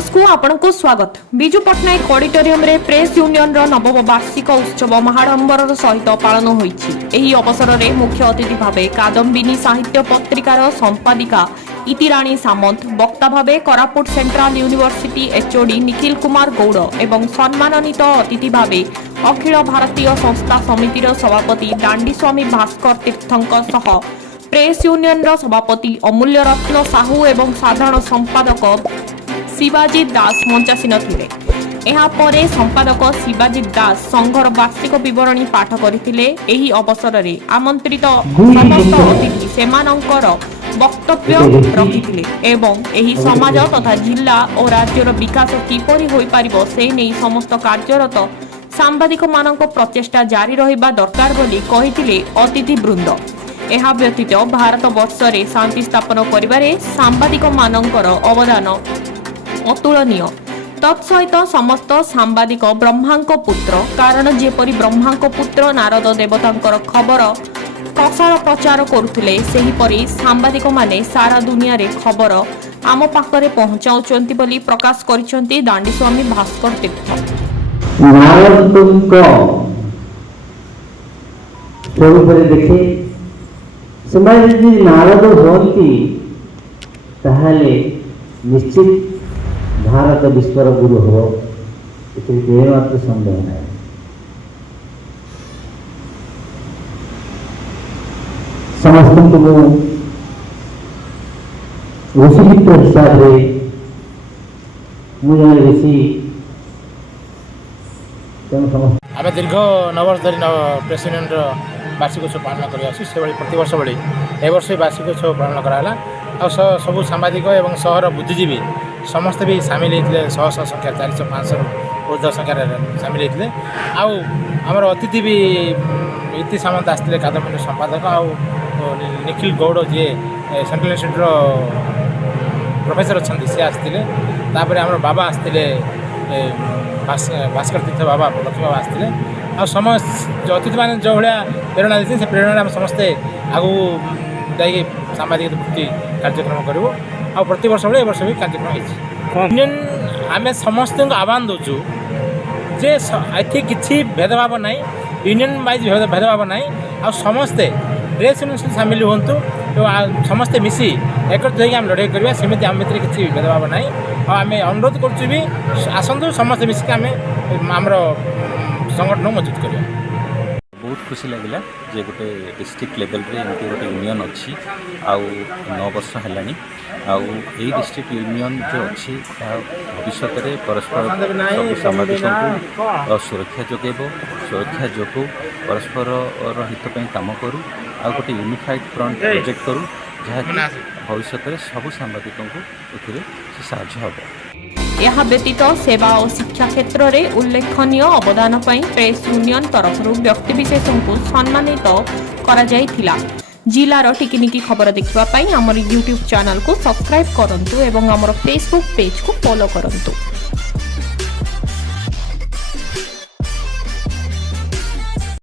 News को आपनको स्वागत। Biju Patnaik auditorium रे प्रेस यूनियन रो नवम वार्षिक उत्सव महाडंबर सहित पालन होईछि। एही अवसर रे मुख्य अतिथि भावे कादम्बिनी साहित्य पत्रिकार संपादिका इतिराणी सामंत, वक्ता भावे Koraput central university HOD Nikhil Kumar Gaur एवं सम्मानित अतिथि भावे अखिल भारतीय संस्था समितिर सभापति दांडीस्वामी भास्कर तीर्थंक सह प्रेस यूनियन रो सभापति अमूल्य रत्न साहू एवं साधारण संपादक शिवाजी दास मंचासीन थिले। एहा परे संपादक शिवाजी दास संघर वार्षिक विवरणी पाठ करथिले। एही अवसर रे आमंत्रित समस्त अतिथि सेमानंकर वक्तव्य रखिथिले एवं एही समाज तथा जिला और राज्यर विकास किपरि होई पारिबो से नै समस्त कार्यरत सांबादिक मानक प्रचेष्टा जारी रहिबा दरकार बोली कहिथिले अतिथि वृंद। एहा व्यतीत भारत वर्ष रे शांति स्थापन करिबारे सांबादिक मानकर अवदान अतुलनीय। तत्सहित समस्त सांबादिक ब्रह्मांक पुत्र, कारण जेपरि ब्रह्मांक पुत्र नारद देवतांकर खबर प्रसार प्रचार करुथिले, सेहीपरि सांबादिक माने सारा दुनिया रे खबर आम पाखरे पहुंचाउचंती बोली प्रकाश करिसंती दांडीस्वामी भास्कर तीर्थ। देखे नारद होती ताहले निश्चित भारत विश्वर गुरु हो, मात्र संदेह नहीं। समस्त ऋषिमित्र हिसाब से मुझे ऋषि आम दीर्घ 9 वर्ष धरी प्रेस यूनियन वार्षिक उत्सव पालन कर प्रति वर्ष भाई ए वर्ष वार्षिक उत्सव पालन कराला। सबू सांबादिक एवं सहर बुद्धिजीवी समस्त भी सामिल होते, 100 संख्या 400-500 ऊर्ध्व संख्यार सामिल होते। आमर अतिथि भी इति सामंत आसते, कादम्बिनी संपादक आउ निखिल गौड़ जी सेंट्रल यूनिवर्सिटी प्रोफेसर अच्छा सी आसते। आम बाबा आसते, भास्कर तीर्थ बाबा लक्ष्मी बाबा आसते। आ समस्त अतिथि मैंने जो भाया प्रेरणा देते से प्रेरणा समस्ते आगू जाइए सांबादिक वृत्ति कार्यक्रम करूँ। आ प्रति वर्ष भाई वर्ष भी कार्यक्रम यूनियन आम समस्त आह्वान दूचु जे ये किसी भेदभाव ना, यूनियन वाइज भेदभाव ना, आ समस्ते प्रेस यूनियन सामिल हूँ, समस्ते मिसी एकत्रित होकर लड़ाई करवा, सेमती आम भर किसी भेदभाव ना। आम अनुरोध करुँ भी आसतु समस्ते मिसिक आमर संगठन मजबूत करवा। बहुत खुशी लगे जे गोटे डिस्ट्रिक्ट लेवल रे एमती गोटे यूनियन अच्छी आउ 9 वर्ष है आउ यही डिस्ट्रिक्ट यूनियन जो अच्छी भविष्य में परस्पर सब सामाजिक सुरक्षा जोगेब, सुरक्षा जोगु परस्पर हितपाई काम करूँ आ गोटे यूनिफाइड फ्रंट प्रोजेक्ट करूँ जहाँ भविष्य में सब सांबादिक साहाय्य हम। यह व्यतीत सेवा और शिक्षा क्षेत्र में उल्लेखनीय अवदान पर प्रेस यूनियन तरफ व्यक्तिविशेष को सम्मानित करा जायथिला। जिलार टिकिनिकी खबर देखिबा पई हमर यूट्यूब चैनल को सब्सक्राइब करंतु एवं हमर फेसबुक पेज को फॉलो करंतु।